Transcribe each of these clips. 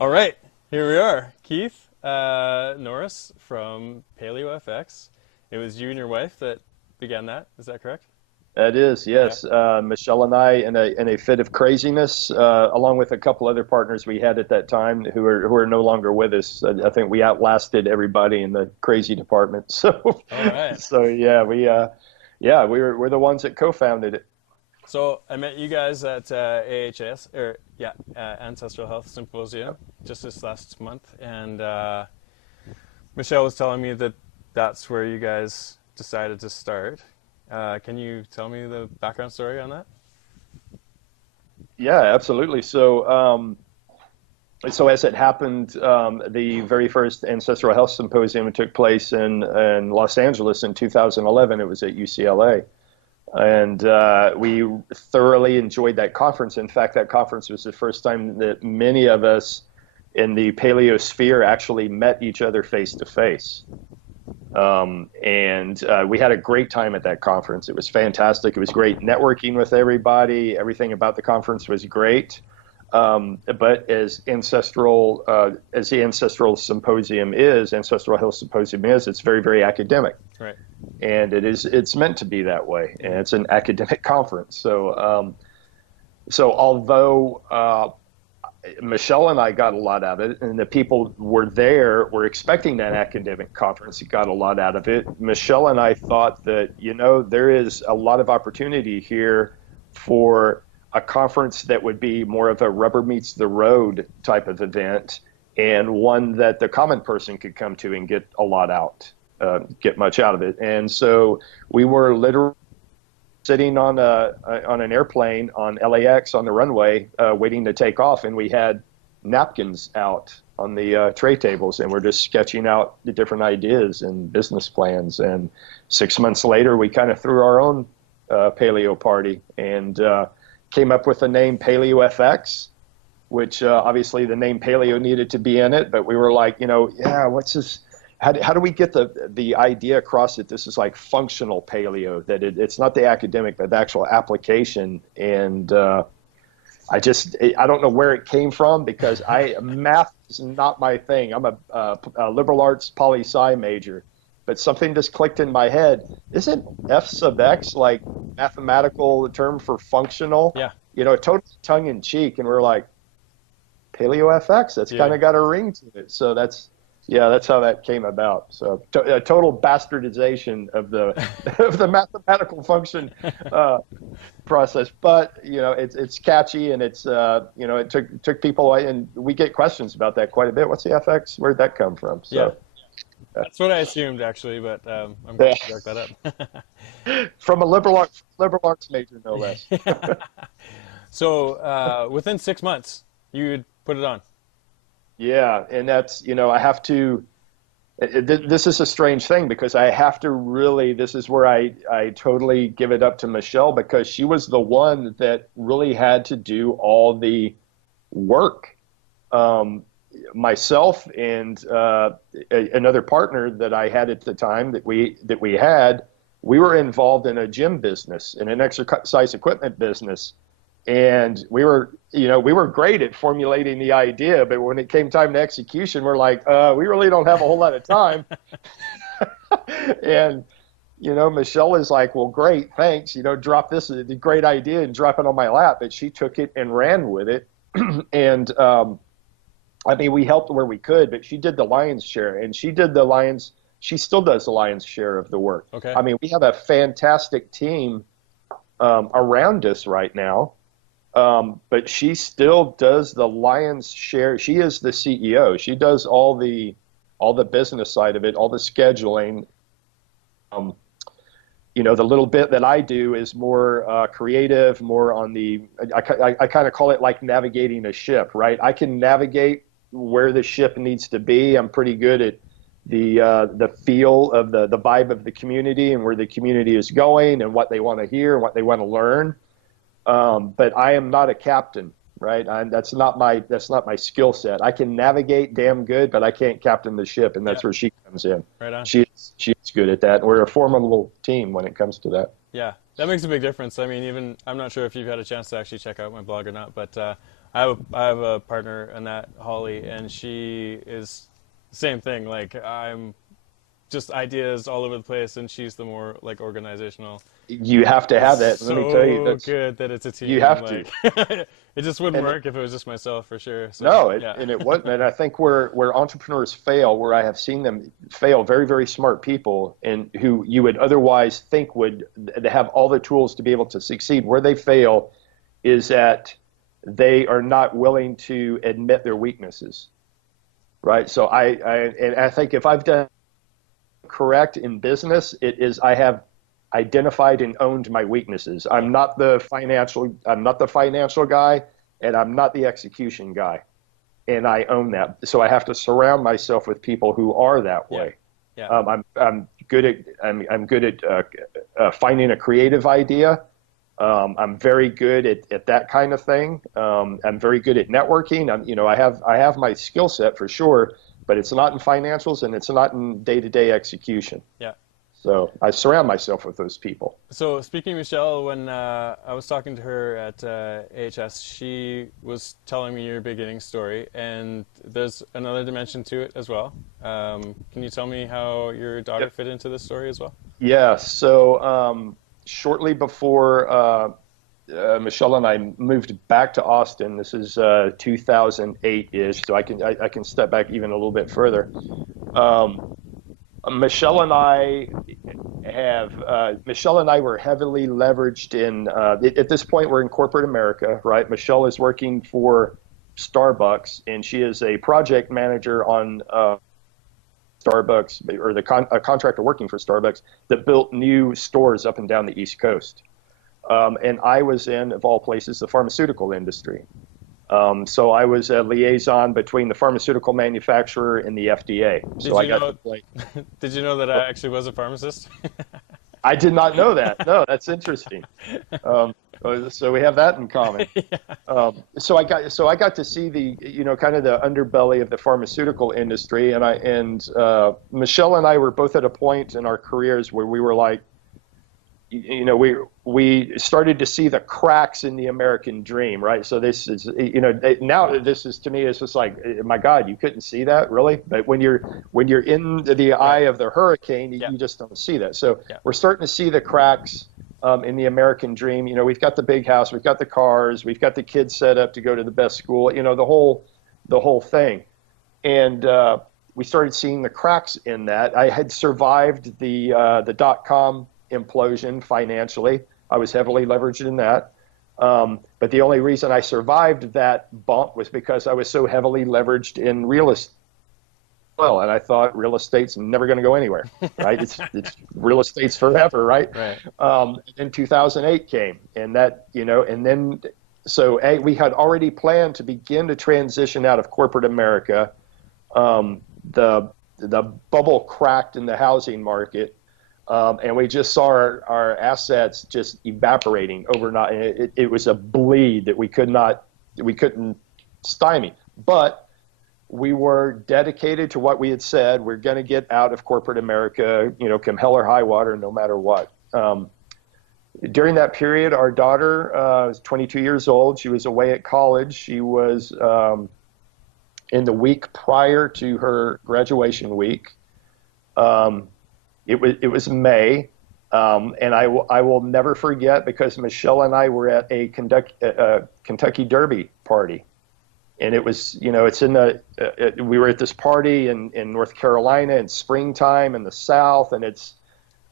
All right, here we are. Keith Norris from Paleo FX. It was you and your wife that began that. Is that correct? It is, Yeah. yes. Michelle and I, in a fit of craziness, along with a couple other partners we had at that time who are no longer with us. I think we outlasted everybody in the crazy department. So, All right. so yeah, we're the ones that co-founded it. So I met you guys at AHS, or yeah, Ancestral Health Symposium, just this last month, and Michelle was telling me that that's where you guys decided to start. Can you tell me the background story on that? Yeah, absolutely. So as it happened, the very first Ancestral Health Symposium took place in Los Angeles in 2011. It was at UCLA. And we thoroughly enjoyed that conference. In fact, that conference was the first time that many of us in the paleo sphere actually met each other face to face. And we had a great time at that conference. It was fantastic. It was great networking with everybody. Everything about the conference was great. But as the Ancestral Health Symposium is, it's very, very academic. Right. And it's meant to be that way. And it's an academic conference. So although Michelle and I got a lot out of it, and the people were expecting that academic conference, got a lot out of it. Michelle and I thought that, there is a lot of opportunity here for a conference that would be more of a rubber meets the road type of event, and one that the common person could come to and get much out of it. And so we were literally sitting on an airplane on LAX on the runway, waiting to take off, and we had napkins out on the tray tables, and we're just sketching out the different ideas and business plans. And 6 months later, we kind of threw our own paleo party and came up with the name Paleo FX, which obviously the name paleo needed to be in it, but we were like, yeah, what's this? How do we get the idea across that this is like functional paleo, that it's not the academic, but the actual application? And I don't know where it came from, because math is not my thing. I'm a liberal arts poli-sci major, but something just clicked in my head. Isn't F sub X like mathematical term for functional? Yeah. Totally tongue in cheek. And we're like, Paleo FX, that's Yeah. kind of got a ring to it. So that's how that came about. So a total bastardization of the of the mathematical function process, but it's catchy, and it took people away, and we get questions about that quite a bit. What's the FX? Where'd that come from? Yeah. So That's what I assumed, actually, but I'm glad yeah, you backed that up. from a liberal arts major, no less. So within 6 months, you'd put it on. Yeah, and that's I have to. This is a strange thing, because I have to really, this is where I totally give it up to Michelle, because she was the one that really had to do all the work. Myself and another partner that I had at the time we were involved in a gym business, in an exercise equipment business. And we were great at formulating the idea, but when it came time to execution, we're like, we really don't have a whole lot of time. And Michelle is like, well, great, thanks. Drop this, a great idea, and drop it on my lap. But she took it and ran with it. And I mean, we helped where we could, but she did the lion's share, and she still does the lion's share of the work. Okay. I mean, we have a fantastic team around us right now. But she still does the lion's share. She is the CEO. She does all the business side of it, all the scheduling. The little bit that I do is more creative, more on I kind of call it like navigating a ship, right? I can navigate where the ship needs to be. I'm pretty good at the feel of the vibe of the community, and where the community is going, and what they want to hear and what they want to learn. But I am not a captain, right? That's not my skill set. I can navigate damn good, but I can't captain the ship, and Yeah. that's where she comes in. Right on. She's good at that. And we're a formidable team when it comes to that. Yeah, that makes a big difference. I mean, even I'm not sure if you've had a chance to actually check out my blog or not, but I have a partner in that, Holly, and she is same thing. Like I'm just ideas all over the place, and she's the more like organizational. You have to have that. Let me tell you, So good that it's a you team. have to. Like it just wouldn't And work if it was just myself for sure. So no, yeah, and it wasn't. And I think where entrepreneurs fail, where I have seen them fail, very, very smart people, and who you would otherwise think would have all the tools to be able to succeed, where they fail is that they are not willing to admit their weaknesses, right? So and I think if I've done correct in business, it is I have identified and owned my weaknesses. I'm not the financial guy, and I'm not the execution guy, and I own that. So I have to surround myself with people who are that way. yeah, I'm good at finding a creative idea. I'm very good at that kind of thing. I'm very good at networking. I have my skill set for sure, but it's not in financials and it's not in day-to-day execution. yeah. So I surround myself with those people. So speaking of Michelle, when I was talking to her at AHS, she was telling me your beginning story, and there's another dimension to it as well. Can you tell me how your daughter fit into this story as well? Yeah. So shortly before Michelle and I moved back to Austin, this is 2008-ish, so I can step back even a little bit further. Michelle and I were heavily leveraged in, at this point we're in corporate America, right? Michelle is working for Starbucks, and she is a project manager on Starbucks, or a contractor working for Starbucks that built new stores up and down the East Coast. And I was in, of all places, the pharmaceutical industry. So I was a liaison between the pharmaceutical manufacturer and the FDA. So I got to play. Did you know that I actually was a pharmacist? I did not know that. No, that's interesting. So we have that in common. Yeah. So I got to see the kind of the underbelly of the pharmaceutical industry, and Michelle and I were both at a point in our careers where we were like, we started to see the cracks in the American dream, right? So this is, now this is, to me, it's just like, my God, you couldn't see that, really? But when you're in the eye of the hurricane, you just don't see that. So we're starting to see the cracks in the American dream. We've got the big house, we've got the cars, we've got the kids set up to go to the best school, the whole thing. And we started seeing the cracks in that. I had survived the dot-com implosion financially. I was heavily leveraged in that. But the only reason I survived that bump was because I was so heavily leveraged in real estate. Well, and I thought real estate's never going to go anywhere, right? It's real estate's forever, right? Right. Then 2008 came, and that, and then we had already planned to begin to transition out of corporate America. The bubble cracked in the housing market. And we just saw our assets just evaporating overnight. It was a bleed that we couldn't stymie. But we were dedicated to what we had said. We're going to get out of corporate America, come hell or high water, no matter what. During that period, our daughter was 22 years old. She was away at college. She was in the week prior to her graduation week. It was May, and I will never forget, because Michelle and I were at a Kentucky Derby party, and it was it's in we were at this party in North Carolina in springtime in the South, and it's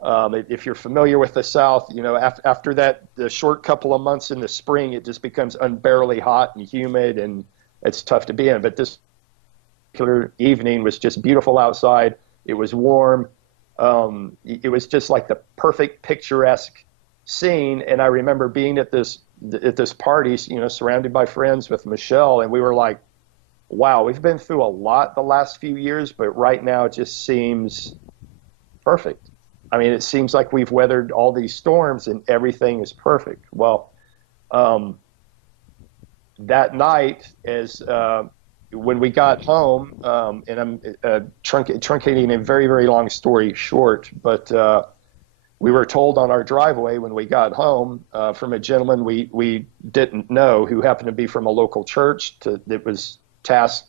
if you're familiar with the South, after the short couple of months in the spring, it just becomes unbearably hot and humid, and it's tough to be in. But this particular evening was just beautiful outside. It was warm. It was just like the perfect picturesque scene. And I remember being at this party, surrounded by friends with Michelle, and we were like, wow, we've been through a lot the last few years, but right now it just seems perfect. I mean, it seems like we've weathered all these storms and everything is perfect. Well, that night, when we got home, and I'm truncating a very, very long story short, but we were told on our driveway when we got home from a gentleman we didn't know who happened to be from a local church that was tasked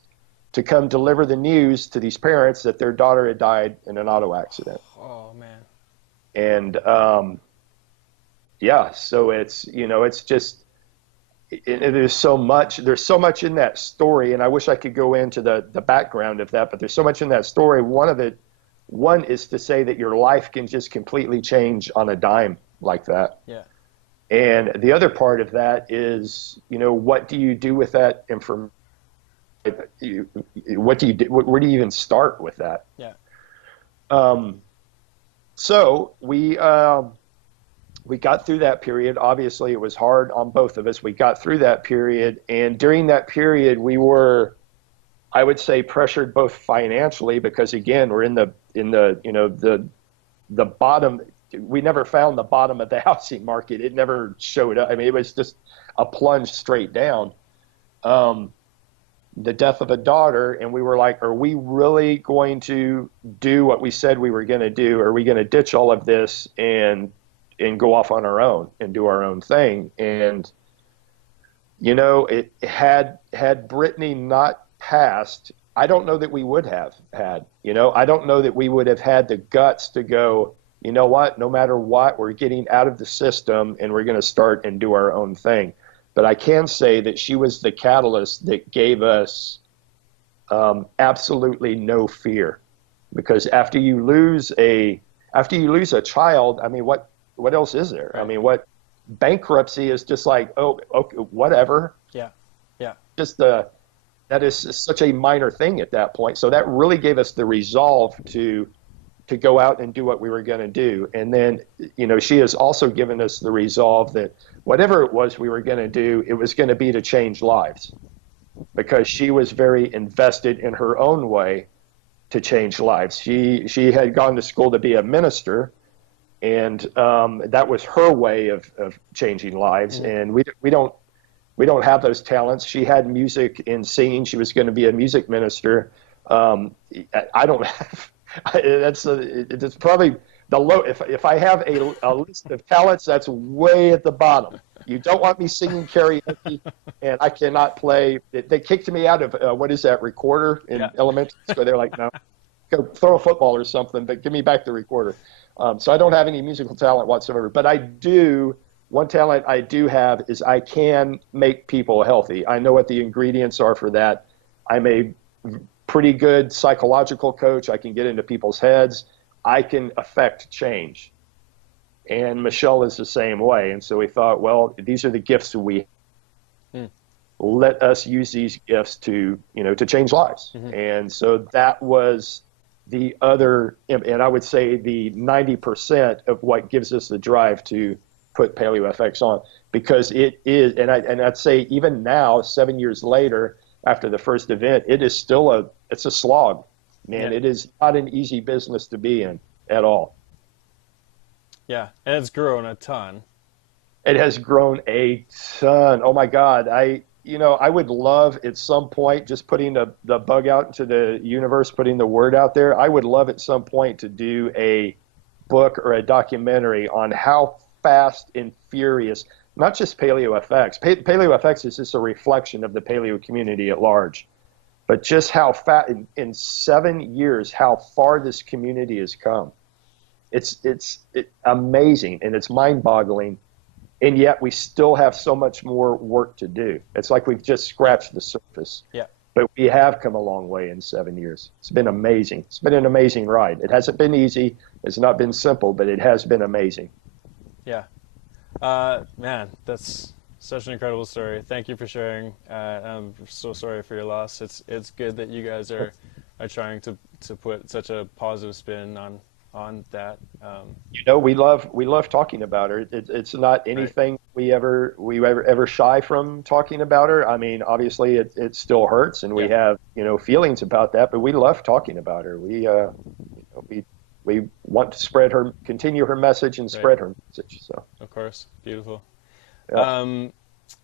to come deliver the news to these parents that their daughter had died in an auto accident. Oh man. And yeah, so it's, you know, it's just, there's so much in that story, and I wish I could go into the background of that, but there's so much in that story. One is to say that your life can just completely change on a dime like that. Yeah. And the other part of that is, you know, what do you do with that information? What do you do? Where do you even start with that? Yeah. So we got through that period. Obviously, it was hard on both of us. We got through that period, and during that period, we were, I would say, pressured both financially because, again, we're in the you know, the bottom. We never found the bottom of the housing market. It never showed up. I mean, it was just a plunge straight down. The death of a daughter, and we were like, are we really going to do what we said we were going to do? Are we going to ditch all of this and go off on our own and do our own thing? And, you know, it had Brittany not passed, I don't know that we would have had, you know, I don't know that we would have had the guts to go, you know what, no matter what, we're getting out of the system and we're going to start and do our own thing. But I can say that she was the catalyst that gave us absolutely no fear, because after you lose a child, I mean, what else is there? I mean, what bankruptcy is just like, oh, okay, whatever. Yeah, yeah. Just that is such a minor thing at that point. So that really gave us the resolve to go out and do what we were going to do. And then, you know, she has also given us the resolve that whatever it was we were going to do, it was going to be to change lives, because she was very invested in her own way to change lives. She had gone to school to be a minister, and that was her way of changing lives. Mm-hmm. And we don't have those talents. She had music and singing. She was going to be a music minister. I don't have. It's probably the low. If I have a list of talents, that's way at the bottom. You don't want me singing karaoke, and I cannot play. They kicked me out of what is that recorder in elementary school? They're like, no, go throw a football or something, but give me back the recorder. So I don't have any musical talent whatsoever. But I do. One talent I do have is I can make people healthy. I know what the ingredients are for that. I'm a pretty good psychological coach. I can get into people's heads. I can affect change. And Michelle is the same way. And so we thought, well, these are the gifts that we let us use these gifts to, you know, to change lives. Mm-hmm. And so that was the other, and I would say the 90% of what gives us the drive to put Paleo FX on, because it is, and I'd say even now, 7 years later, after the first event, it is still it's a slog, man. Yeah. It is not an easy business to be in at all. Yeah, and it's grown a ton. It has grown a ton. Oh my God. I would love at some point, just putting the bug out into the universe, putting the word out there. I would love at some point to do a book or a documentary on how fast and furious, not just Paleo FX. Paleo FX is just a reflection of the paleo community at large, but just how fast in 7 years, how far this community has come. It's amazing, and it's mind-boggling, and yet we still have so much more work to do. It's like we've just scratched the surface. Yeah. But we have come a long way in 7 years. It's been amazing. It's been an amazing ride. It hasn't been easy. It's not been simple, but it has been amazing. Yeah. Man, that's such an incredible story. Thank you for sharing. I'm so sorry for your loss. It's good that you guys are trying to put such a positive spin on that. You know, we love talking about her. It's not anything we ever shy from talking about her. I mean, obviously it still hurts, and we have, you know, feelings about that, but we love talking about her. We want to continue her message and spread her message. So of course, beautiful. Yeah.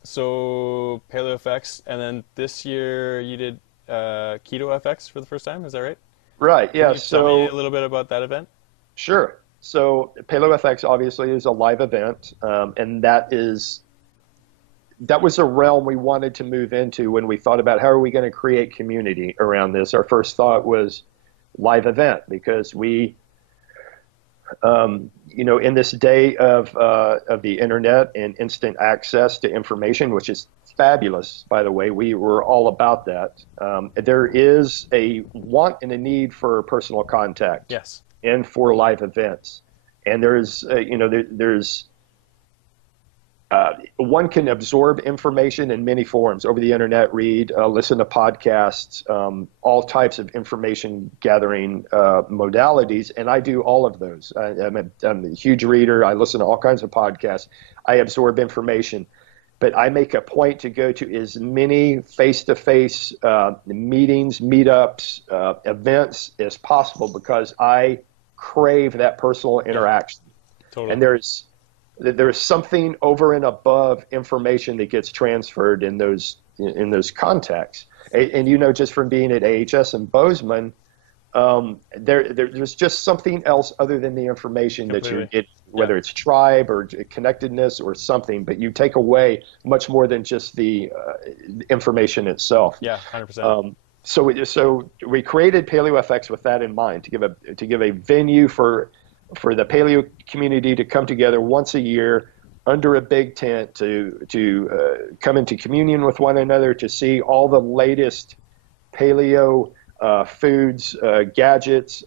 So Paleo FX, and then this year you did Keto FX for the first time. Is that right? Right. Yeah. Can you tell me a little bit about that event? Sure. So PaleoFX obviously is a live event, and that was a realm we wanted to move into when we thought about how are we going to create community around this. Our first thought was live event, because we, in this day of the internet and instant access to information, which is fabulous, by the way, we were all about that. There is a want and a need for personal contact. Yes. And for live events. And there's one can absorb information in many forms over the internet, read, listen to podcasts, all types of information gathering modalities. And I do all of those. I'm a huge reader. I listen to all kinds of podcasts. I absorb information. But I make a point to go to as many face-to-face meetings, meetups, events as possible, because I crave that personal interaction. Totally. And there's something over and above information that gets transferred in those contexts. And just from being at AHS and Bozeman, there's just something else other than the information that you get, whether it's tribe or connectedness or something, but you take away much more than just the information itself. Yeah, 100%. So we created PaleoFX with that in mind, to give a venue for the paleo community to come together once a year under a big tent to come into communion with one another, to see all the latest paleo foods, gadgets,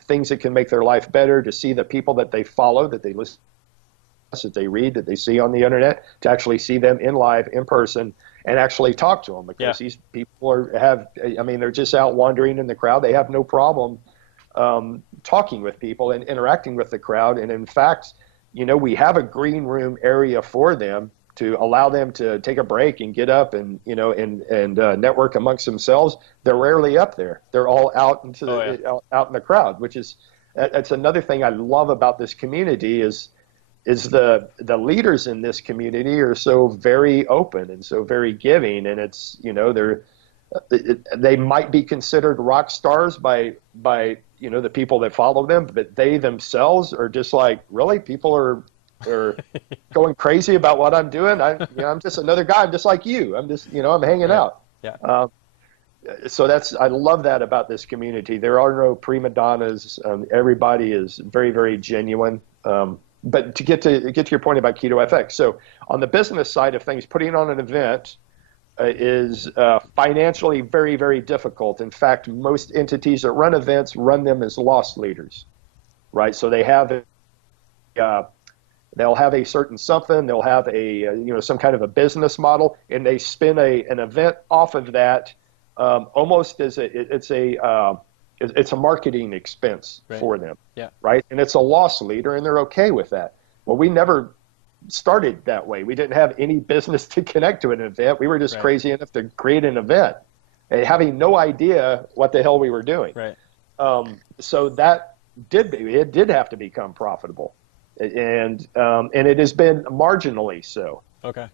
things that can make their life better, to see the people that they follow, that they listen, that they read, that they see on the internet, to actually see them in live, in person, and actually talk to them, because these people they're just out wandering in the crowd. They have no problem talking with people and interacting with the crowd. And in fact, we have a green room area for them to allow them to take a break and get up and network amongst themselves. They're rarely up there. They're all out out in the crowd, which is that's another thing I love about this community is the leaders in this community are so very open and so very giving, and it's they might be considered rock stars by the people that follow them, but they themselves are just like, really, people are going crazy about what I'm doing. I'm just another guy. I'm just like you. I'm just I'm hanging out. Yeah. So I love that about this community. There are no prima donnas. Everybody is very, very genuine. But to get to your point about Keto FX, so on the business side of things, putting on an event is financially very, very difficult. In fact, most entities that run events run them as loss leaders, right? So they have they'll have a certain something, they'll have some kind of a business model, and they spin an event off of that almost as it's a marketing expense for them, right? And it's a loss leader, and they're okay with that. Well, we never started that way. We didn't have any business to connect to an event. We were just crazy enough to create an event, and having no idea what the hell we were doing. Right. So that it did have to become profitable, and it has been marginally so. Okay.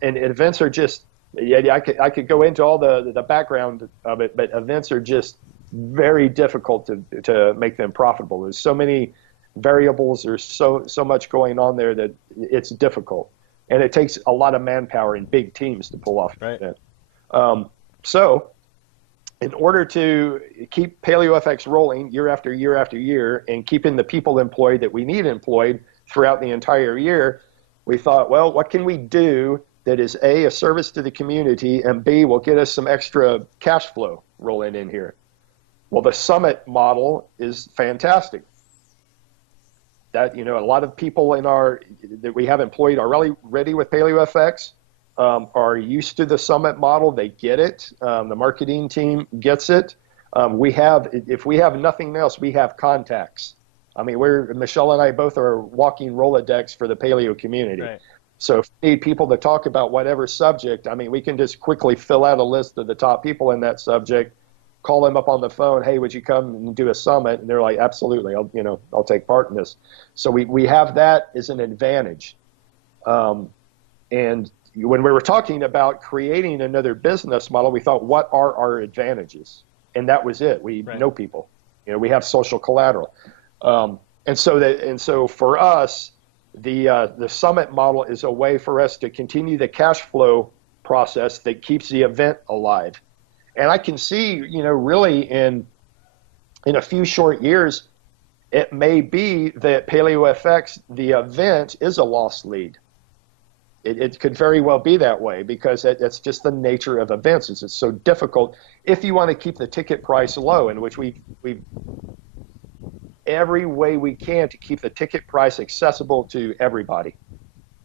And events are just I could go into all the background of it, but events are just very difficult to make them profitable. There's so many variables. There's so much going on there that it's difficult, and it takes a lot of manpower and big teams to pull off that. So in order to keep PaleoFX rolling year after year after year and keeping the people employed that we need employed throughout the entire year, we thought, well, what can we do that is A, a service to the community, and B, will get us some extra cash flow rolling in here? Well, the summit model is fantastic. That a lot of people that we have employed are really ready with PaleoFX, are used to the summit model. They get it. The marketing team gets it. If we have nothing else, we have contacts. I mean, Michelle and I both are walking Rolodex for the paleo community. Right. So if we need people to talk about whatever subject, I mean, we can just quickly fill out a list of the top people in that subject, call them up on the phone, hey, would you come and do a summit? And they're like, absolutely, I'll take part in this. So we have that as an advantage. And when we were talking about creating another business model, we thought, what are our advantages? And that was it. We know people. We have social collateral. And so for us, the summit model is a way for us to continue the cash flow process that keeps the event alive. And I can see, really in a few short years, it may be that Paleo FX, the event, is a lost lead. It could very well be that way because it's just the nature of events. It's so difficult if you want to keep the ticket price low, in which we every way we can to keep the ticket price accessible to everybody.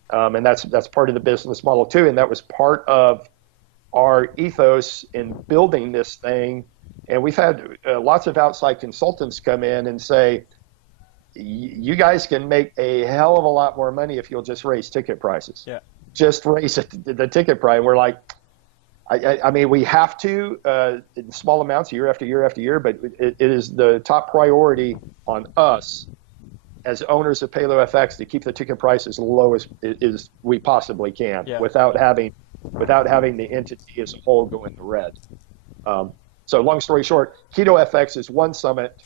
And that's part of the business model too. And that was part of our ethos in building this thing. And we've had lots of outside consultants come in and say, you guys can make a hell of a lot more money if you'll just raise ticket prices. Yeah. Just raise the ticket price. And we're like, I mean, we have to in small amounts year after year after year, but it is the top priority on us as owners of Paleo FX to keep the ticket price as low as we possibly can, without having the entity as a whole go in the red. So long story short, Keto FX is one summit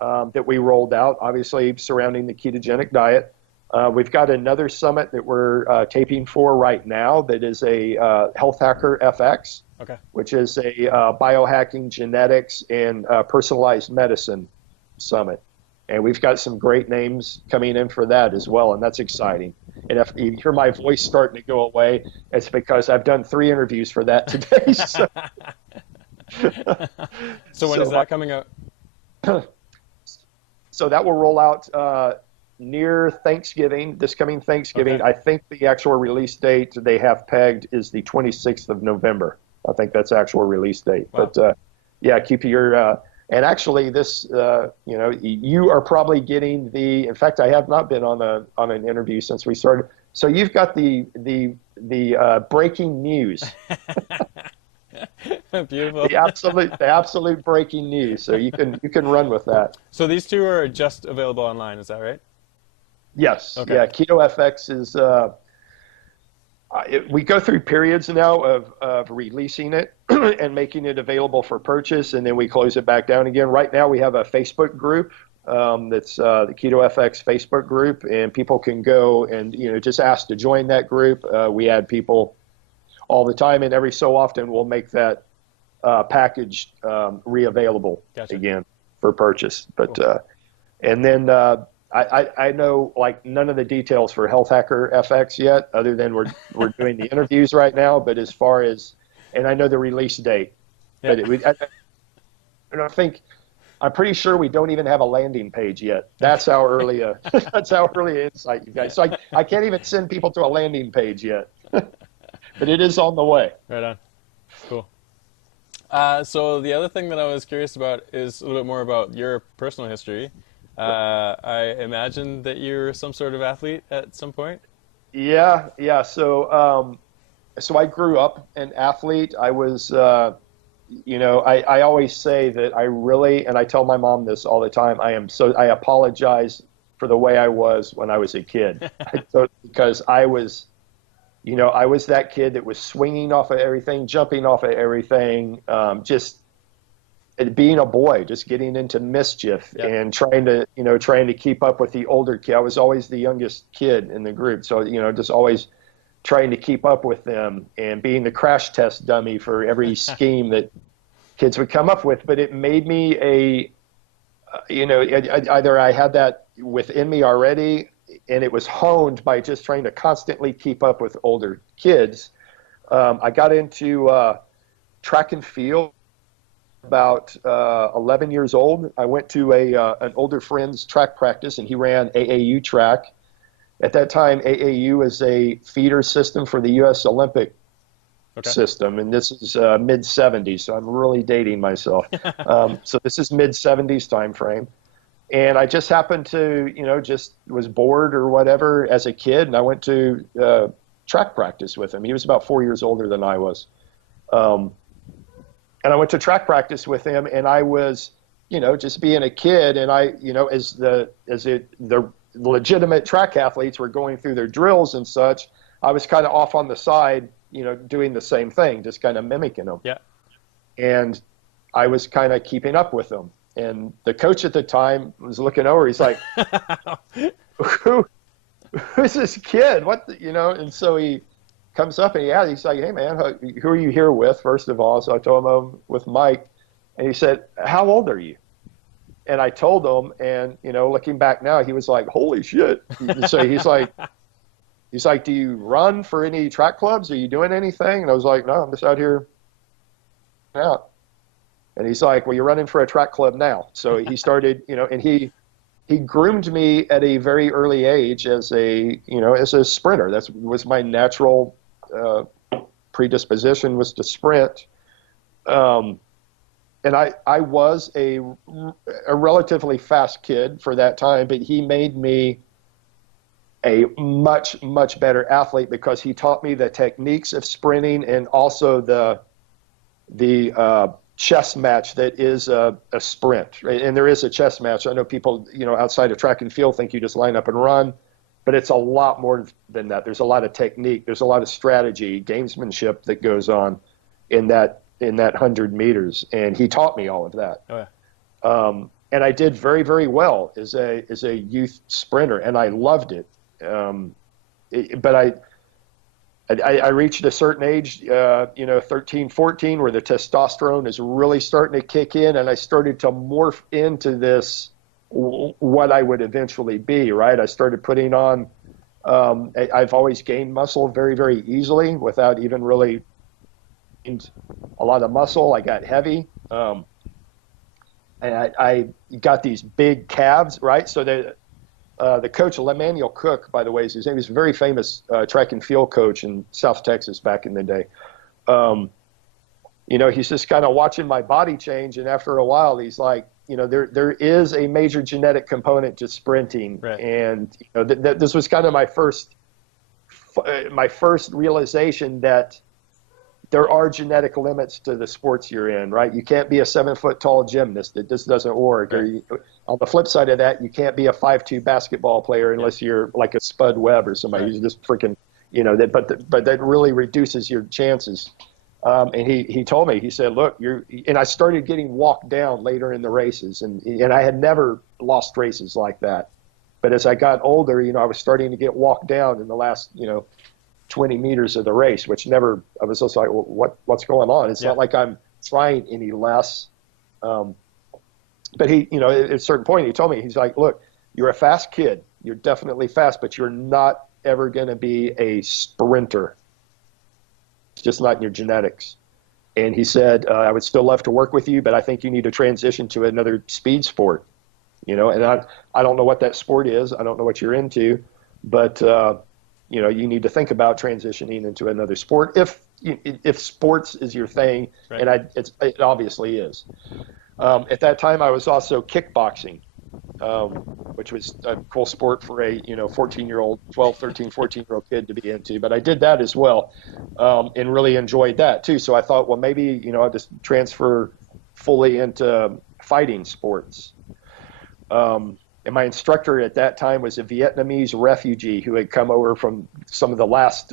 that we rolled out, obviously surrounding the ketogenic diet. We've got another summit that we're taping for right now that is a Health Hacker FX, which is a biohacking, genetics, and personalized medicine summit. And we've got some great names coming in for that as well, and that's exciting. And if you hear my voice starting to go away, it's because I've done 3 interviews for that today. So when is that coming out? So that will roll out near Thanksgiving, this coming Thanksgiving. Okay. I think the actual release date they have pegged is the 26th of November. I think that's actual release date. Wow. But yeah, keep your and actually this you are probably getting in fact, I have not been on an interview since we started. So you've got the breaking news. Beautiful. The absolute breaking news. So you can run with that. So these 2 are just available online, is that right? Yes. Okay. Yeah. Keto FX is. We go through periods now of releasing it and making it available for purchase, and then we close it back down again. Right now, we have a Facebook group that's the Keto FX Facebook group, and people can go and just ask to join that group. We add people all the time, and every so often we'll make that package re-available again for purchase. But cool. And then I know like none of the details for Health Hacker FX yet, other than we're doing the interviews right now. But as far as, and I know the release date, but I'm pretty sure we don't even have a landing page yet. That's how early insight you guys. So I can't even send people to a landing page yet. But it is on the way. Right on. Cool. So the other thing that I was curious about is a little bit more about your personal history. I imagine that you're some sort of athlete at some point. Yeah. So I grew up an athlete. I was, I always say that I really, and I tell my mom this all the time, I apologize for the way I was when I was a kid. Because I was that kid that was swinging off of everything, jumping off of everything, just being a boy, just getting into mischief and trying to keep up with the older kid. I was always the youngest kid in the group. So, just always trying to keep up with them and being the crash test dummy for every scheme that kids would come up with. But it made me either I had that within me already, and it was honed by just trying to constantly keep up with older kids. I got into track and field about 11 years old. I went to an older friend's track practice, and he ran AAU track. At that time, AAU is a feeder system for the U.S. Olympic system, and this is mid-'70s, so I'm really dating myself. So this is mid-'70s time frame. And I just happened to, just was bored or whatever as a kid, and I went to track practice with him. He was about 4 years older than I was. And I went to track practice with him, and I was, just being a kid, and I, as the legitimate track athletes were going through their drills and such, I was kind of off on the side, doing the same thing, just kind of mimicking them. Yeah. And I was kind of keeping up with them. And the coach at the time was looking over. He's like, who's this kid? And so he comes up and he's like, hey man, who are you here with, first of all? So I told him I'm with Mike, and he said, how old are you? And I told him, and looking back now, he was like, holy shit. So he's like, do you run for any track clubs? Are you doing anything? And I was like, no, I'm just out here out. And he's like, well, you're running for a track club now. So he started, and he groomed me at a very early age as a sprinter. That was my natural predisposition, was to sprint. And I was a relatively fast kid for that time, but he made me a much, much better athlete because he taught me the techniques of sprinting and also the chess match that is a sprint. Right? And there is a chess match. I know people, outside of track and field think you just line up and run, but it's a lot more than that. There's a lot of technique. There's a lot of strategy, gamesmanship that goes on in that 100 meters, and he taught me all of that. Oh, yeah. And I did very, very well as a youth sprinter, and I loved it. But I reached a certain age, 13, 14, where the testosterone is really starting to kick in, and I started to morph into this, what I would eventually be, right? I started putting on, I've always gained muscle very, very easily without even really a lot of muscle. I got heavy, and I got these big calves, right? So the coach, Emmanuel Cook, by the way, his name. He's a very famous track and field coach in South Texas back in the day. He's just kind of watching my body change, and after a while, he's like, there is a major genetic component to sprinting, right. And this was kind of my first realization that there are genetic limits to the sports you're in, right? You can't be a 7-foot tall gymnast. It just doesn't work. Right. On the flip side of that, you can't be a 5'2" basketball player unless you're like a Spud Webb or somebody who's just freaking, but that really reduces your chances. And he told me, he said, look, and I started getting walked down later in the races, and I had never lost races like that. But as I got older, I was starting to get walked down in the last, 20 meters of the race, which I was just like, well, what's going on? It's not like I'm trying any less. But he, at a certain point, he told me, he's like, look, you're a fast kid. You're definitely fast, but you're not ever going to be a sprinter. It's just not in your genetics. And he said, I would still love to work with you, but I think you need to transition to another speed sport, and I don't know what that sport is. I don't know what you're into, but, you need to think about transitioning into another sport if sports is your thing, right. And it obviously is. At that time, I was also kickboxing, which was a cool sport for a 14-year-old, 12, 13, 14-year-old kid to be into. But I did that as well, and really enjoyed that too. So I thought, well, maybe I'll just transfer fully into fighting sports. And my instructor at that time was a Vietnamese refugee who had come over from some of the last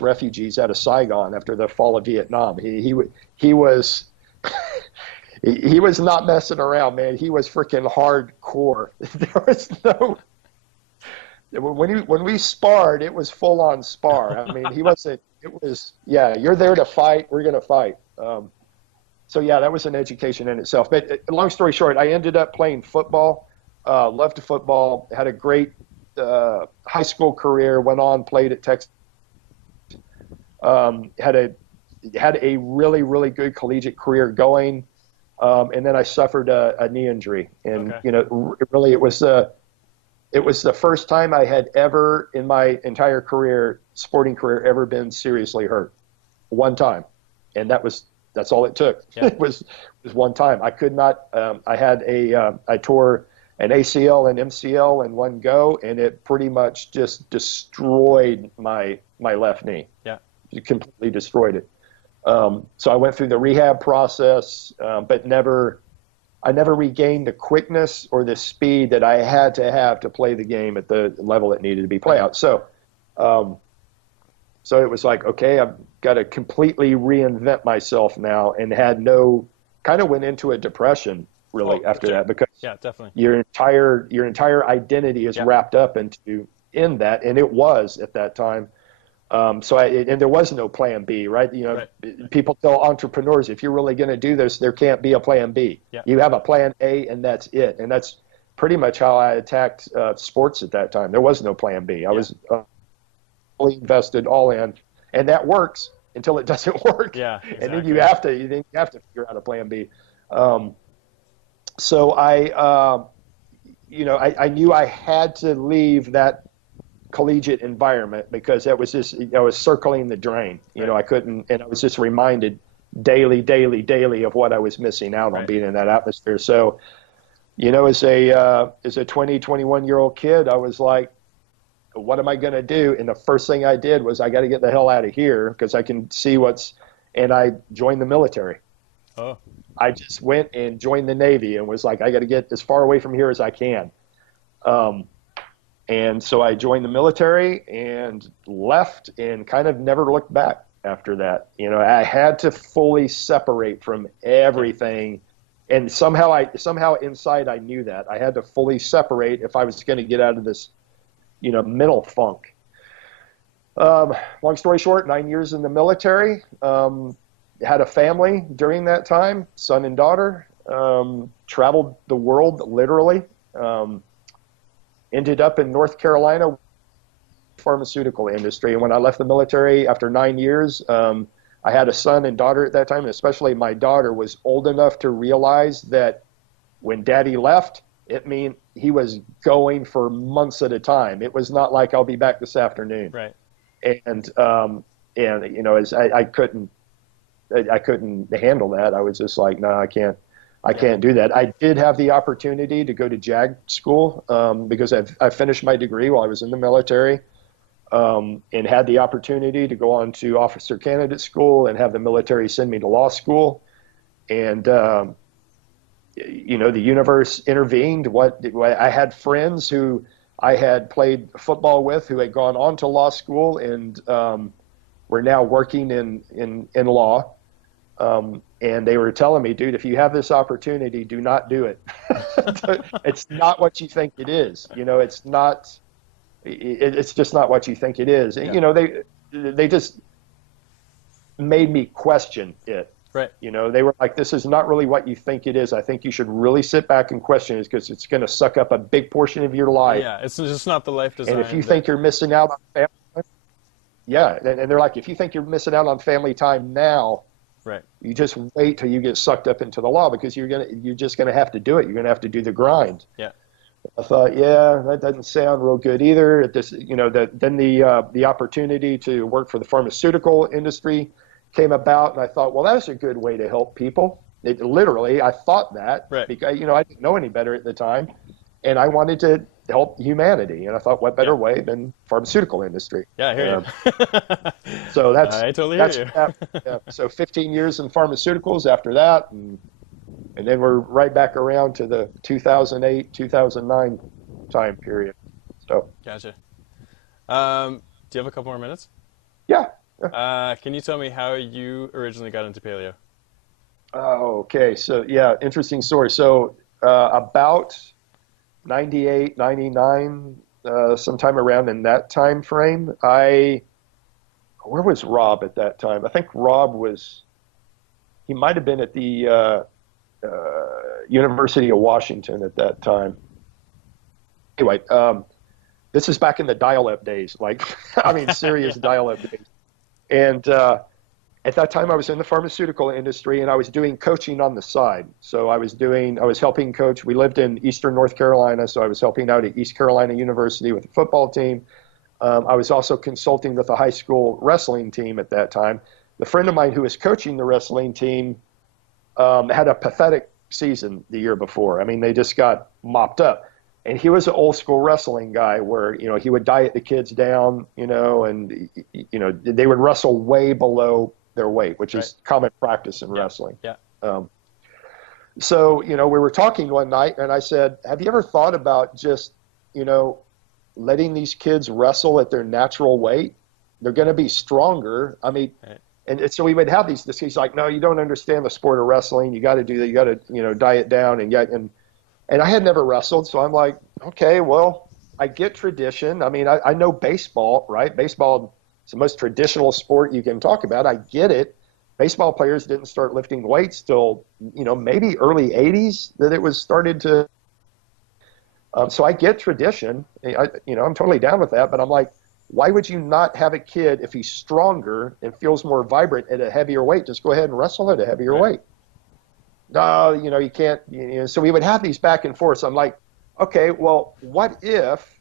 refugees out of Saigon after the fall of Vietnam. He was he was not messing around, man. He was freaking hardcore. There was no when we sparred, it was full on spar. I mean, he wasn't. It was you're there to fight. We're gonna fight. So that was an education in itself. But long story short, I ended up playing football. Loved football, had a great high school career, went on, played at Texas, had a really, really good collegiate career going, and then I suffered a knee injury. And, really it was the first time I had ever in my entire sporting career, ever been seriously hurt. One time. And that's all it took. Yeah. It was one time. I could not, I tore an ACL and MCL in one go, and it pretty much just destroyed my left knee. Yeah, it completely destroyed it. So I went through the rehab process, but I never regained the quickness or the speed that I had to have to play the game at the level it needed to be played out. So it was like, okay, I've got to completely reinvent myself now, and kind of went into a depression really after that, because yeah, definitely. your entire identity is wrapped up in that, and it was at that time. And there was no plan B, right? People tell entrepreneurs, if you're really going to do this, there can't be a plan B. Yeah. You have a plan A, and that's it. And that's pretty much how I attacked sports at that time. There was no plan B. I was fully invested, all in, and that works until it doesn't work. Yeah, exactly. And then you have to figure out a plan B. So I knew I had to leave that collegiate environment, because it was just, I was circling the drain. I couldn't, and I was just reminded daily of what I was missing out on being in that atmosphere. So, as a 20, 21-year-old kid, I was like, what am I going to do? And the first thing I did was, I got to get the hell out of here, because I can see and I joined the military. Oh. I just went and joined the Navy and was like, I got to get as far away from here as I can. And so I joined the military and left, and kind of never looked back after that. I had to fully separate from everything. And somehow inside I knew that I had to fully separate if I was going to get out of this, mental funk. Long story short, 9 years in the military, had a family during that time, son and daughter, traveled the world literally, ended up in North Carolina, pharmaceutical industry. And when I left the military after 9 years, I had a son and daughter at that time, and especially my daughter was old enough to realize that when Daddy left, it meant he was going for months at a time. It was not like, I'll be back this afternoon. Right. And as I couldn't handle that. I was just like, no, I can't do that. I did have the opportunity to go to JAG school, because I finished my degree while I was in the military, and had the opportunity to go on to officer candidate school and have the military send me to law school. And, the universe intervened. I had friends who I had played football with who had gone on to law school and were now working in law. And they were telling me, dude, if you have this opportunity, do not do it. It's not what you think it is. It's just not what you think it is. Yeah. They just made me question it. Right. They were like, this is not really what you think it is. I think you should really sit back and question it, because it's going to suck up a big portion of your life. Yeah, it's just not the life design. And if you think you're missing out on family time, and they're like, if you think you're missing out on family time now, right, you just wait till you get sucked up into the law, because you're just gonna have to do it. You're gonna have to do the grind. Yeah. I thought, that doesn't sound real good either. Then the opportunity to work for the pharmaceutical industry came about, and I thought, well, that's a good way to help people. I thought that, right, because I didn't know any better at the time, and I wanted to help humanity, and I thought, what better way than pharmaceutical industry? Yeah, I hear you. So I totally hear you. So 15 years in pharmaceuticals after that, and then we're right back around to the 2008, 2009 time period. So. Gotcha. Do you have a couple more minutes? Yeah. Can you tell me how you originally got into paleo? Oh, okay. So interesting story. So about 98, 99, sometime around in that time frame, where was Rob at that time? I think he might have been at the University of Washington at that time. Anyway, this is back in the dial-up days, serious dial-up days. And at that time, I was in the pharmaceutical industry, and I was doing coaching on the side. So I was helping coach. We lived in Eastern North Carolina, so I was helping out at East Carolina University with the football team. I was also consulting with the high school wrestling team at that time. The friend of mine who was coaching the wrestling team had a pathetic season the year before. I mean, they just got mopped up. And he was an old school wrestling guy where, he would diet the kids down, and, they would wrestle way below their weight, which is common practice in wrestling. Yeah. So, we were talking one night, and I said, have you ever thought about just, letting these kids wrestle at their natural weight? They're going to be stronger. I mean, And so we would have these discussions. He's like, no, you don't understand the sport of wrestling. You got to do that. You got to, diet down and I had never wrestled. So I'm like, okay, well, I get tradition. I mean, I know baseball, right? Baseball is the most traditional sport you can talk about. I get it. Baseball players didn't start lifting weights till, maybe early 80s that it was started to. So I get tradition. I'm totally down with that. But I'm like, why would you not have a kid, if he's stronger and feels more vibrant at a heavier weight, just go ahead and wrestle at a heavier weight? No, you can't. So we would have these back and forth. So I'm like, okay, well, what if,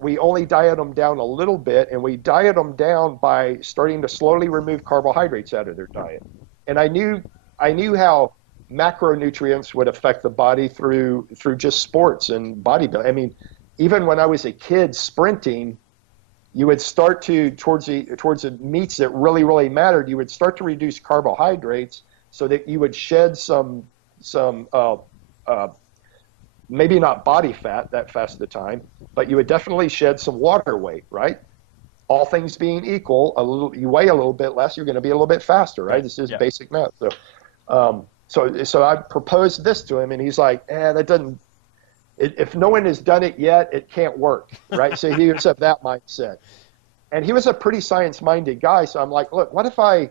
we only diet them down a little bit, and we diet them down by starting to slowly remove carbohydrates out of their diet. And I knew how macronutrients would affect the body through just sports and bodybuilding. I mean, even when I was a kid sprinting, you would start to towards the meets that really, really mattered, you would start to reduce carbohydrates so that you would shed some maybe not body fat that fast at the time, but you would definitely shed some water weight, right? All things being equal, you weigh a little bit less, you're going to be a little bit faster, right? This is basic math. So I proposed this to him, and he's like, that doesn't. If no one has done it yet, it can't work, right? So he was of that mindset, and he was a pretty science-minded guy. So I'm like, look, what if I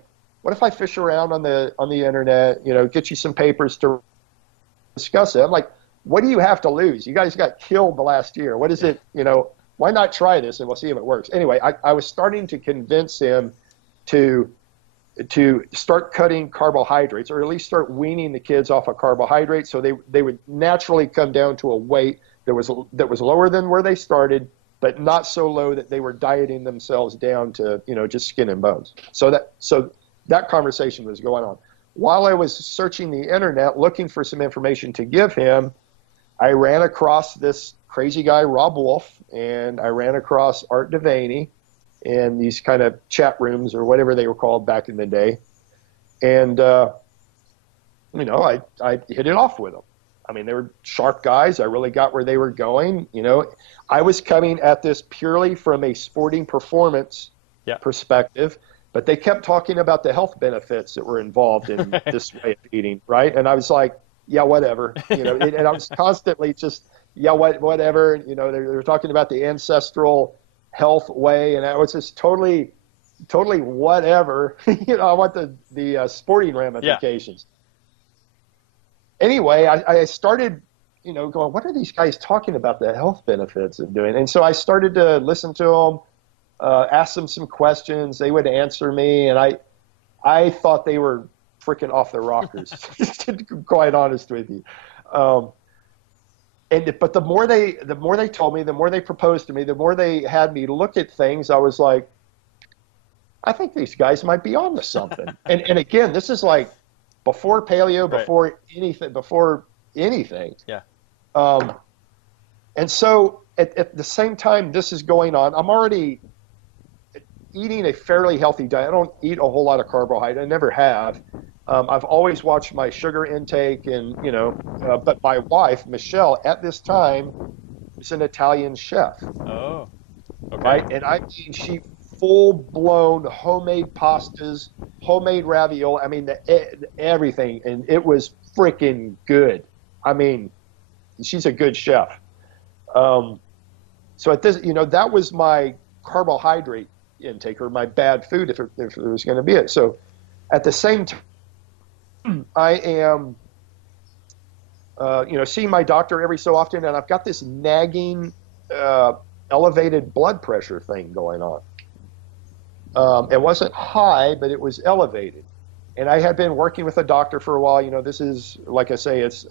fish around on the internet, get you some papers to discuss it? I'm like, what do you have to lose? You guys got killed the last year. What is it? Why not try this and we'll see if it works. Anyway, I was starting to convince him to start cutting carbohydrates, or at least start weaning the kids off of carbohydrates, so they would naturally come down to a weight that was lower than where they started, but not so low that they were dieting themselves down to just skin and bones. So that conversation was going on. While I was searching the internet looking for some information to give him, I ran across this crazy guy, Rob Wolf, and I ran across Art Devaney in these kind of chat rooms or whatever they were called back in the day. And, I hit it off with them. I mean, they were sharp guys. I really got where they were going. I was coming at this purely from a sporting performance perspective, but they kept talking about the health benefits that were involved in this way of eating, right? And I was like, yeah, whatever. And I was constantly just, whatever. They were talking about the ancestral health way, and I was just totally whatever. I want the sporting ramifications. Anyway, I started, going, what are these guys talking about the health benefits of doing? And so I started to listen to them, ask them some questions. They would answer me, and I thought they were freaking off their rockers, to be quite honest with you. But the more they told me, the more they proposed to me, the more they had me look at things, I was like, I think these guys might be on to something. and again, this is like before paleo, before anything. Yeah. And so at the same time this is going on, I'm already eating a fairly healthy diet. I don't eat a whole lot of carbohydrate. I never have. I've always watched my sugar intake, and but my wife, Michelle, at this time was an Italian chef. Oh, okay. Right, and I mean, she full-blown homemade pastas, homemade ravioli. I mean, everything, and it was freaking good. I mean, she's a good chef. So at this, that was my carbohydrate intake, or my bad food, if there was going to be it. So at the same time, I am, seeing my doctor every so often, and I've got this nagging, elevated blood pressure thing going on. It wasn't high, but it was elevated. And I had been working with a doctor for a while. This is, like I say, it's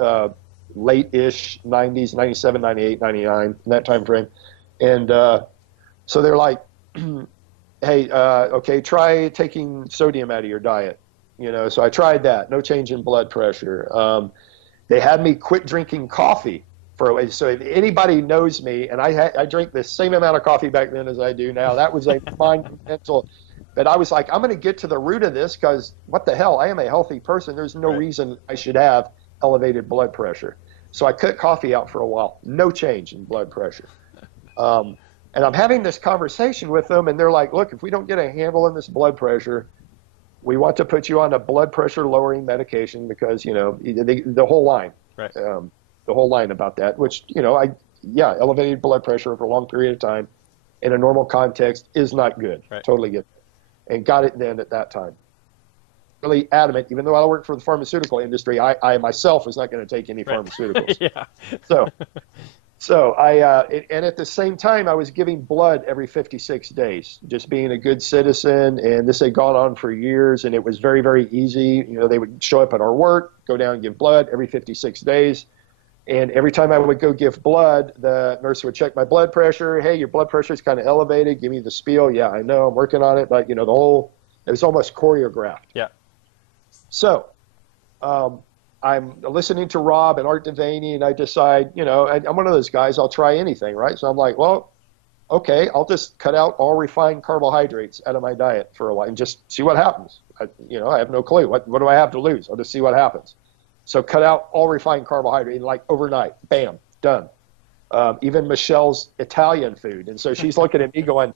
late-ish 90s, 97, 98, 99, in that time frame. And so they're like, hey, okay, try taking sodium out of your diet. So I tried that. No change in blood pressure. They had me quit drinking coffee for a way. So if anybody knows me, and I drink the same amount of coffee back then as I do now, that was a monumental. But I was like, I'm going to get to the root of this, because what the hell? I am a healthy person. There's no reason I should have elevated blood pressure. So I cut coffee out for a while. No change in blood pressure. And I'm having this conversation with them, and they're like, look, if we don't get a handle on this blood pressure, we want to put you on a blood pressure lowering medication because, the whole line, Right. the whole line about that, which, elevated blood pressure over a long period of time in a normal context is not good. Right. Totally good. And got it then at that time. Really adamant, even though I work for the pharmaceutical industry, I myself was not going to take any pharmaceuticals. Yeah. So and at the same time, I was giving blood every 56 days, just being a good citizen. And this had gone on for years, and it was very, very easy. They would show up at our work, go down and give blood every 56 days. And every time I would go give blood, the nurse would check my blood pressure. Hey, your blood pressure is kind of elevated. Give me the spiel. Yeah, I know. I'm working on it. But, it was almost choreographed. Yeah. So I'm listening to Rob and Art Devaney, and I decide, I'm one of those guys, I'll try anything, right? So I'm like, well, okay, I'll just cut out all refined carbohydrates out of my diet for a while and just see what happens. I have no clue. What do I have to lose? I'll just see what happens. So cut out all refined carbohydrate, like overnight, bam, done. Even Michelle's Italian food. And so she's looking at me going,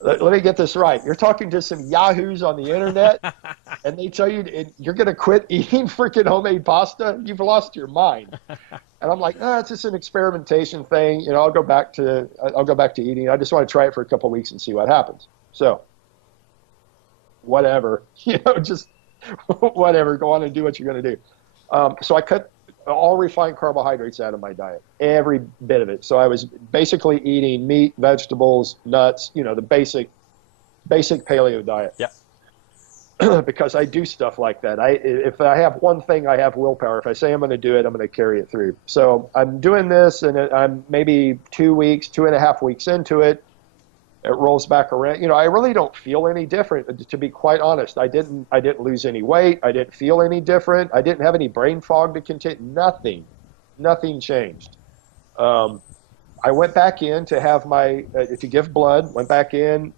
let me get this right. You're talking to some yahoos on the internet, and they tell you you're going to quit eating freaking homemade pasta? You've lost your mind. And I'm like, no, it's just an experimentation thing. I'll go back to eating. I just want to try it for a couple of weeks and see what happens. So, whatever, just whatever. Go on and do what you're going to do. So I cut all refined carbohydrates out of my diet, every bit of it. So I was basically eating meat, vegetables, nuts, the basic paleo diet. Yeah. Because I do stuff like that. If I have one thing, I have willpower. If I say I'm going to do it, I'm going to carry it through. So I'm doing this, and I'm maybe 2.5 weeks into it. It rolls back around. I really don't feel any different, to be quite honest. I didn't lose any weight. I didn't feel any different. I didn't have any brain fog to continue. Nothing changed. I went back in to have to give blood. Went back in,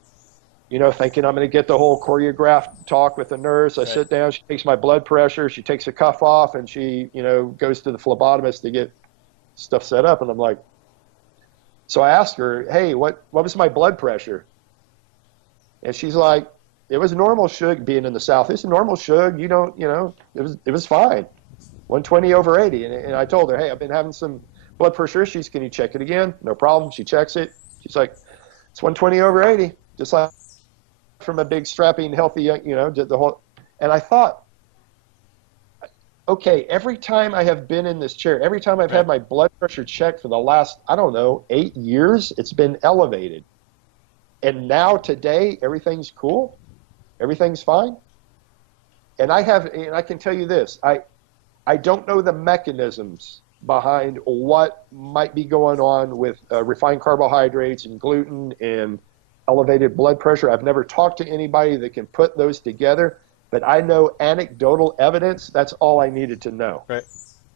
thinking I'm going to get the whole choreographed talk with the nurse. I sit down. She takes my blood pressure. She takes the cuff off, and she, goes to the phlebotomist to get stuff set up. And I'm like. So I asked her, hey, what was my blood pressure? And she's like, it was normal sugar. Being in the South, it's normal sugar. It was fine. 120/80. And I told her, hey, I've been having some blood pressure issues. Can you check it again? No problem. She checks it. She's like, it's 120/80. Just like from a big, strapping, healthy, did the whole. And I thought, okay, every time I have been in this chair, every time I've had my blood pressure checked for the last, 8 years, it's been elevated. And now today, everything's cool. Everything's fine. And I can tell you this, I don't know the mechanisms behind what might be going on with refined carbohydrates and gluten and elevated blood pressure. I've never talked to anybody that can put those together. But I know anecdotal evidence. That's all I needed to know. Right.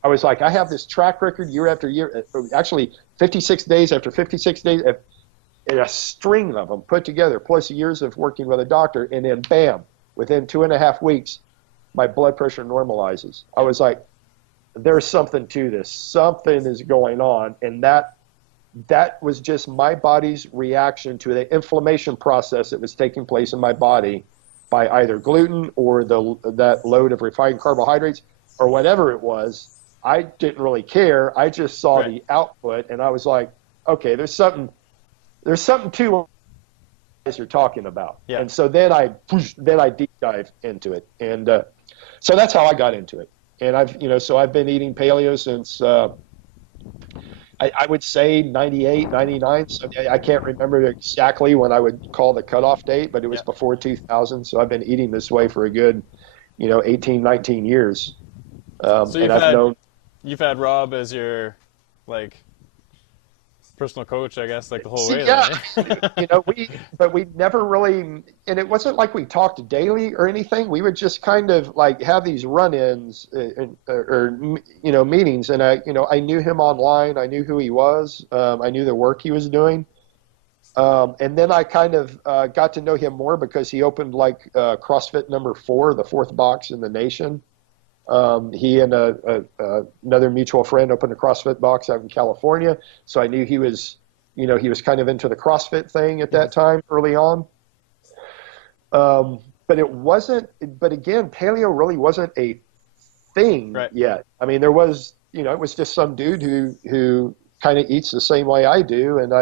I was like, I have this track record year after year, actually 56 days after 56 days, and a string of them put together, plus years of working with a doctor, and then bam, within 2.5 weeks, my blood pressure normalizes. I was like, there's something to this. Something is going on, and that was just my body's reaction to the inflammation process that was taking place in my body by either gluten or that load of refined carbohydrates or whatever it was. I didn't really care. I just saw the output, and I was like, okay, there's something to what you guys are talking about. Yeah. And so then I deep dive into it, and so that's how I got into it. And I've been eating paleo since I would say 98, 99. So I can't remember exactly when I would call the cutoff date, but it was before 2000. So I've been eating this way for a good, 18, 19 years. So you've had Rob as your, personal coach, I guess, the whole way. Yeah, we never really, and it wasn't like we talked daily or anything. We would just kind of have these run-ins or meetings, and I knew him online. I knew who he was. I knew the work he was doing, and then I kind of got to know him more because he opened CrossFit #4, the 4th box in the nation. He and another mutual friend opened a CrossFit box out in California. So I knew he was he was kind of into the CrossFit thing at that time, early on. But it wasn't. But again, paleo really wasn't a thing yet. I mean, there was, it was just some dude who kind of eats the same way I do, and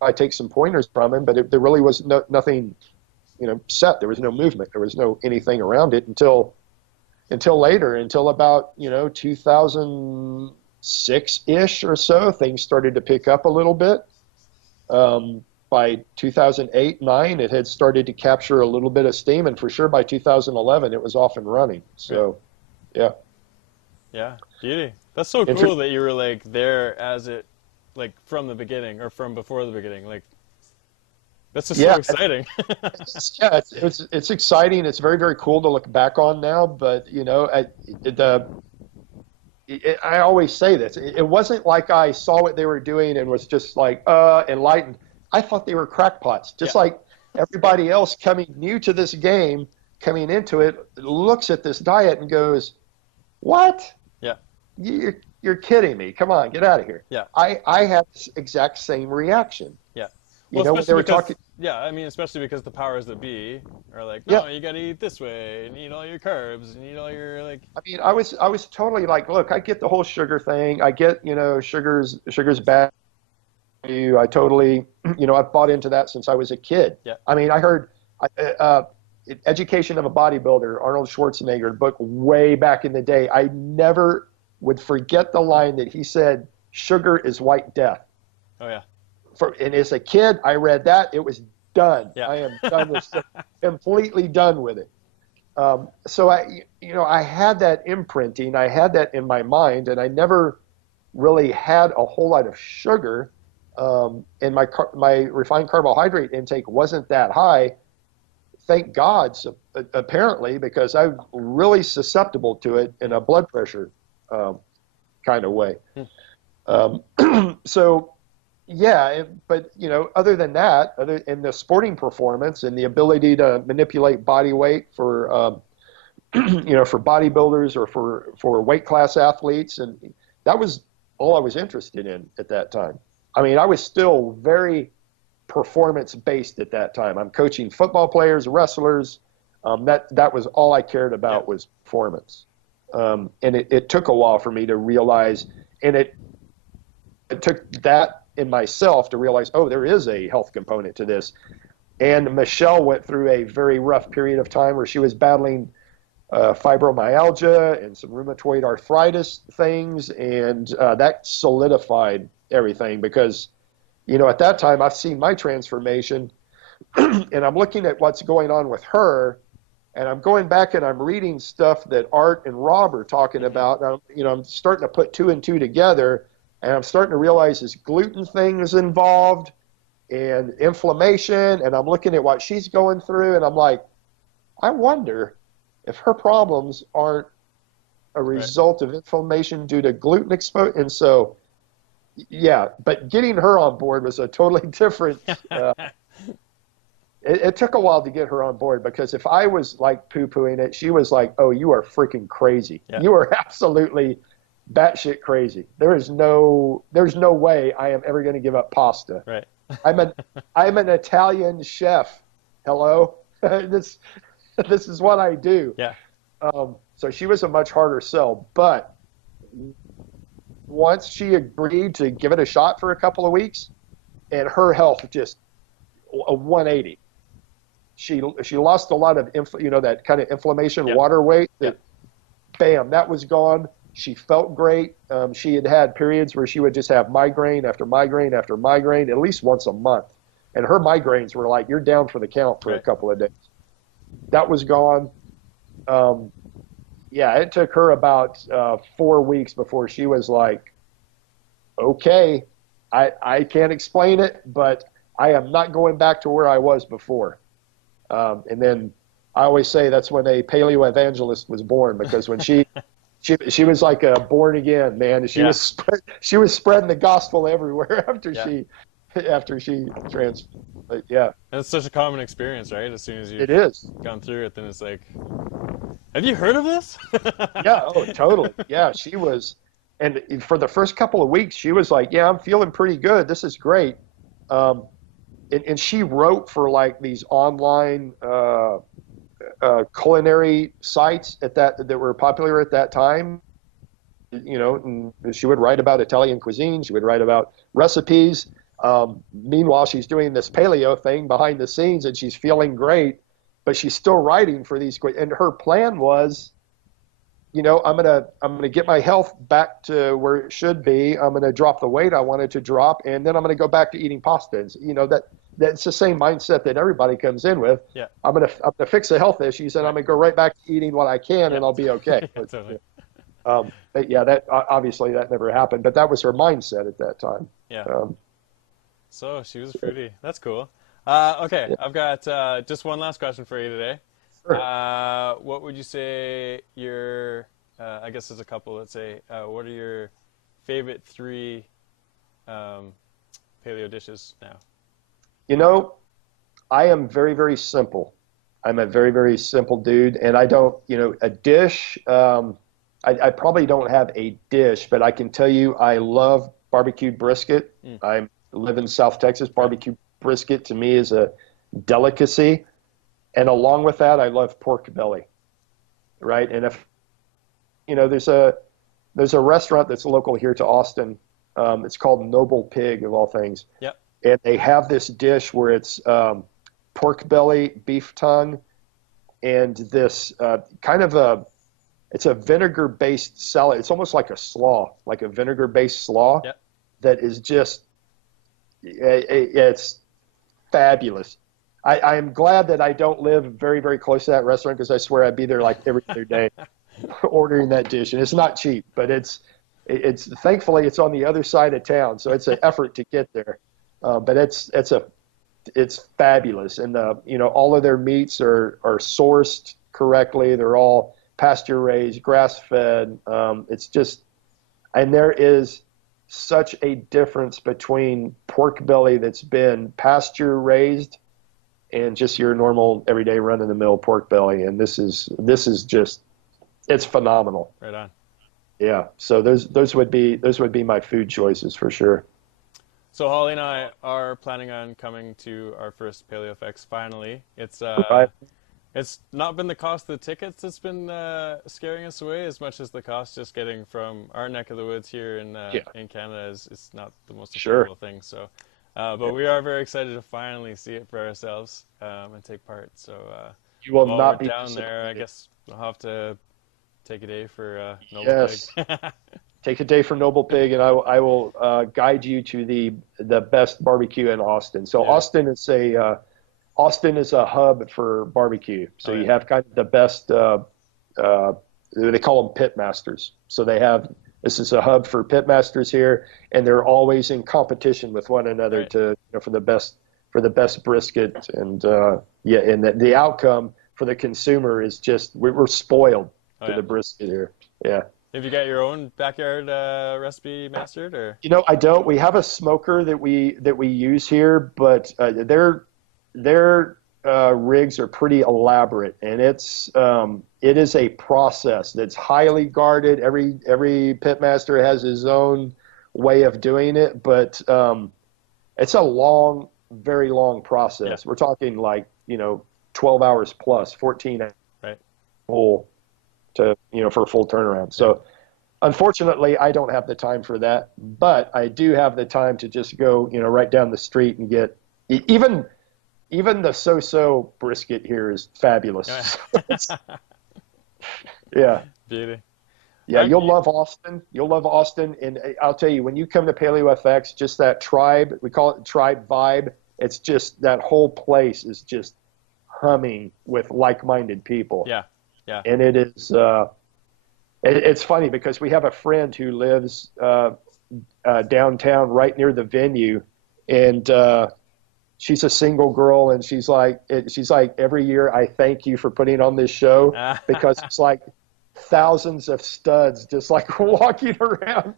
I take some pointers from him, but there really was nothing, set. There was no movement. There was no anything around it until later, until about 2006-ish or so. Things started to pick up a little bit. By 2008-9, it had started to capture a little bit of steam, and for sure by 2011, it was off and running. So, yeah. Yeah, beauty. That's so cool that you were like there as it, like from the beginning or from before the beginning. Like, that's just so exciting. It's exciting. It's very, very cool to look back on now. But I always say this. It wasn't like I saw what they were doing and was just like enlightened. I thought they were crackpots, just like everybody else coming new to this game, coming into it, looks at this diet and goes, "What? Yeah, you're kidding me! Come on, get out of here." Yeah, I had this exact same reaction. Yeah, well, when they were talking. Yeah, I mean, especially because the powers that be are like, no, you got to eat this way and eat all your carbs and eat all your like. I mean, I was totally like, look, I get the whole sugar thing. I get, sugar's bad. I totally, I've bought into that since I was a kid. Yeah. I mean, I heard Education of a Bodybuilder, Arnold Schwarzenegger book way back in the day. I never would forget the line that he said, "Sugar is white death." Oh yeah. And as a kid, I read that. It was done. Yeah. I am done with it. Completely done with it. So I had that imprinting. I had that in my mind, and I never really had a whole lot of sugar. And my refined carbohydrate intake wasn't that high. Thank God, apparently, because I'm really susceptible to it in a blood pressure kind of way. So, yeah, but other than that, in the sporting performance and the ability to manipulate body weight for for bodybuilders or for weight class athletes, and that was all I was interested in at that time. I mean, I was still very performance-based at that time. I'm coaching football players, wrestlers. That was all I cared about was performance. And it took a while for me to realize, and it took that in myself to realize, oh, there is a health component to this. And Michelle went through a very rough period of time where she was battling fibromyalgia and some rheumatoid arthritis things, and that solidified everything because, at that time I've seen my transformation and I'm looking at what's going on with her, and I'm going back and I'm reading stuff that Art and Rob are talking about, and I'm starting to put two and two together, and I'm starting to realize this gluten thing is involved and inflammation, and I'm looking at what she's going through, and I'm like, I wonder if her problems aren't a result of inflammation due to gluten exposure. And so, yeah, but getting her on board was a totally different. It took a while to get her on board, because if I was like poo-pooing it, she was like, "Oh, you are freaking crazy. Yeah. You are absolutely batshit crazy. There's no way I am ever going to give up pasta. Right. I'm an Italian chef. Hello, this is what I do." Yeah. So she was a much harder sell, but once she agreed to give it a shot for a couple of weeks, and her health just a 180. She lost a lot of that kind of inflammation, water weight. Bam, that was gone. She felt great. She had periods where she would just have migraine after migraine after migraine, at least once a month, and her migraines were like, you're down for the count for a couple of days. That was gone. It took her about 4 weeks before she was like, okay, I can't explain it, but I am not going back to where I was before. And then I always say that's when a paleo evangelist was born, because when she was like a born again, man. She was spreading the gospel everywhere after she but yeah. And it's such a common experience, right? As soon as you've gone through it, then it's like, have you heard of this? Yeah, oh, totally. Yeah, she was. And for the first couple of weeks, she was like, yeah, I'm feeling pretty good. This is great. And she wrote for like these online culinary sites that were popular at that time. You know, and she would write about Italian cuisine. She would write about recipes. Meanwhile, she's doing this paleo thing behind the scenes, and she's feeling great, but she's still writing for these. And her plan was, you know, I'm gonna get my health back to where it should be. I'm gonna drop the weight I wanted to drop, and then I'm gonna go back to eating pasta. And, you know, that's the same mindset that everybody comes in with. Yeah. I'm gonna fix the health issues, and I'm gonna go right back to eating what I can, and I'll be okay. Yeah, totally. But yeah, that obviously that never happened, but that was her mindset at that time. Yeah. Um, So she was fruity. That's cool. Okay, yeah. I've got just one last question for you today. Sure. What would you say your, I guess there's a couple, let's say, what are your favorite 3 paleo dishes now? You know, I am very, very simple. I'm a very, very simple dude, and I don't, you know, a dish, I probably don't have a dish, but I can tell you I love barbecued brisket. I live in South Texas. Barbecue brisket to me is a delicacy. And along with that, I love pork belly, right? And if, you know, there's a restaurant that's local here to Austin. It's called Noble Pig, of all things. Yep. And they have this dish where it's pork belly, beef tongue, and this it's a vinegar-based salad. It's almost like a slaw, like a vinegar-based slaw. Yep. That is just, it's fabulous. I am glad that I don't live very, very close to that restaurant, because I swear I'd be there like every other day ordering that dish. And it's not cheap, but it's thankfully it's on the other side of town, so it's an effort to get there. But it's fabulous, and you know, all of their meats are sourced correctly. They're all pasture raised, grass fed. It's just, and there is such a difference between pork belly that's been pasture raised and just your normal everyday run of the mill pork belly. And this is just, it's phenomenal. Right on. Yeah. So those would be my food choices for sure. So Holly and I are planning on coming to our first Paleo Fx finally. Right. It's not been the cost of the tickets that's been scaring us away as much as the cost just getting from our neck of the woods here in Canada is not the most affordable thing. So, but we are very excited to finally see it for ourselves and take part. So you will while not we're be down there. I guess we'll have to take a day for Noble yes. Pig. Take a day for Noble Pig, and I will guide you to the best barbecue in Austin. So yeah. Austin is a hub for barbecue. So you have kind of the best, they call them pit masters. So this is a hub for pit masters here, and they're always in competition with one another for the best brisket. And and the outcome for the consumer is just, we're spoiled for the brisket here. Yeah. Have you got your own backyard recipe mastered, or? You know, I don't. We have a smoker that we use here, but their rigs are pretty elaborate, and it is a process that's highly guarded. Every pitmaster has his own way of doing it, but it's a very long process. Yeah. We're talking like 12 hours plus, 14 hours full for a full turnaround. So unfortunately, I don't have the time for that, but I do have the time to just go right down the street and get even the so-so brisket here is fabulous. Yeah. Beauty. Yeah, you'll love Austin. You'll love Austin. And I'll tell you, when you come to Paleo FX, just that tribe, we call it tribe vibe. It's just, that whole place is just humming with like-minded people. Yeah. Yeah. And it is, it's funny because we have a friend who lives downtown right near the venue, and she's a single girl, and she's like, every year I thank you for putting on this show, because it's like thousands of studs just like walking around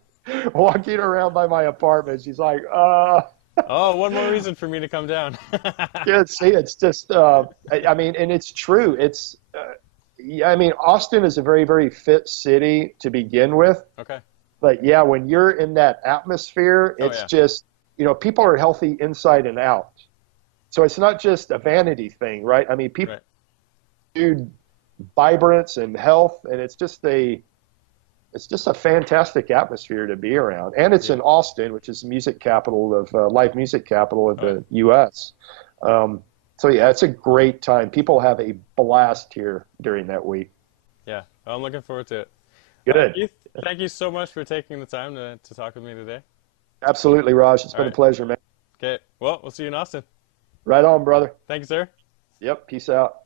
by my apartment. She's like, oh, one more reason for me to come down. Yeah, see, it's just, I mean, and it's true. It's, I mean, Austin is a very, very fit city to begin with. Okay. But yeah, when you're in that atmosphere, Oh it's yeah. just, people are healthy inside and out. So it's not just a vanity thing, right? I mean, people Right. do vibrance and health, and it's just a fantastic atmosphere to be around. And it's Yeah. in Austin, which is the music capital of live music capital of Oh yeah. the U.S. So yeah, it's a great time. People have a blast here during that week. Yeah. I'm looking forward to it. Good. Keith, thank you so much for taking the time to talk with me today. Absolutely, Raj. It's All been a right. pleasure, man. Okay. Well, we'll see you in Austin. Right on, brother. Thank you, sir. Yep. Peace out.